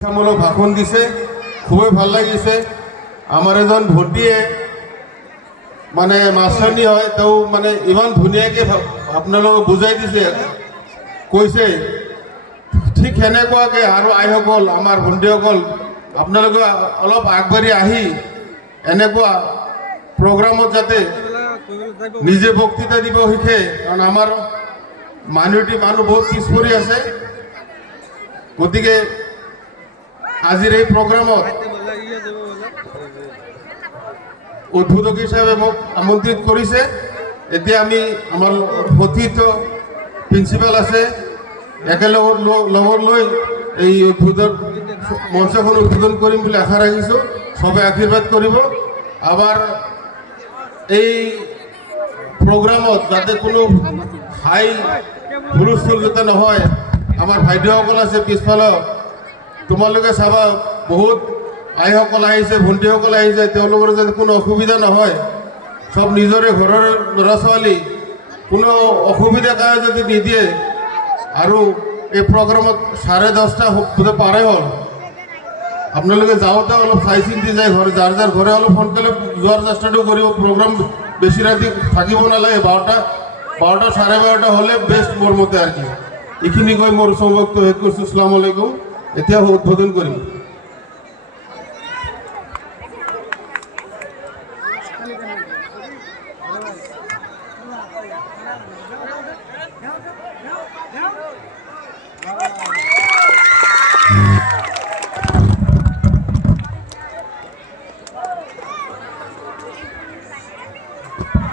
শিক্ষামূলক ভাষণ দিছে, খুবই ভাল লাগিছে। আমাৰ এজন ভণ্টিয়ে মানে মাষ্টৰণী হয়, তেওঁ মানে ইমান ধুনীয়াকৈ আপোনালোকক বুজাই দিছে, কৈছে ঠিক সেনেকুৱাকৈ আৰু আইসকল আমাৰ ভণ্টিসকল আপোনালোকে অলপ আগবাঢ়ি আহি এনেকুৱা প্ৰগ্ৰামত যাতে নিজে বক্তৃতা দিব শিকে, কাৰণ আমাৰ মাইনৰিটি মানুহ বহুত পিছ পৰি আছে। গতিকে আজিৰ এই প্ৰগ্ৰামত উদ্বোধক হিচাপে মোক আমন্ত্ৰিত কৰিছে। এতিয়া আমি আমাৰ সতীৰ্থ প্ৰিন্সিপাল আছে, একেলগত লগত লৈ এই উদ্বোধন মঞ্চখন উদ্বোধন কৰিম বুলি আশা ৰাখিছোঁ। সবে আশীৰ্বাদ কৰিব। আবাৰ এই প্ৰগ্ৰামত যাতে কোনো হাই হুলস্থুল যাতে নহয়। আমাৰ ভাইটিসকল আছে পিছফালে, তোমালোকে চাবা বহুত আইসকল আহিছে, ভণ্টিসকল আহিছে, তেওঁলোকৰ যাতে কোনো অসুবিধা নহয়। সব নিজৰে ঘৰৰ ল'ৰা ছোৱালী, কোনো অসুবিধা কাৰণে যদি নিদিয়ে। আৰু এই প্ৰগ্ৰামত 10:30 পাৰে হ'ল। আপোনালোকে যাওঁতে অলপ চাই চিন্তি যায়, ঘৰ যাৰ যাৰ ঘৰে অলপ সোনকালে যোৱাৰ চেষ্টাটো কৰিব। প্ৰগ্ৰাম বেছি ৰাতি থাকিব নালাগে, 12টা 12:30 হ'লে বেষ্ট মোৰ মতে আৰু কি। এইখিনি কৈ মোৰ চবকটো শেষ কৰিছোঁ। আসসালামু আলাইকুম। এতিয়া উদ্বোধন কৰিম।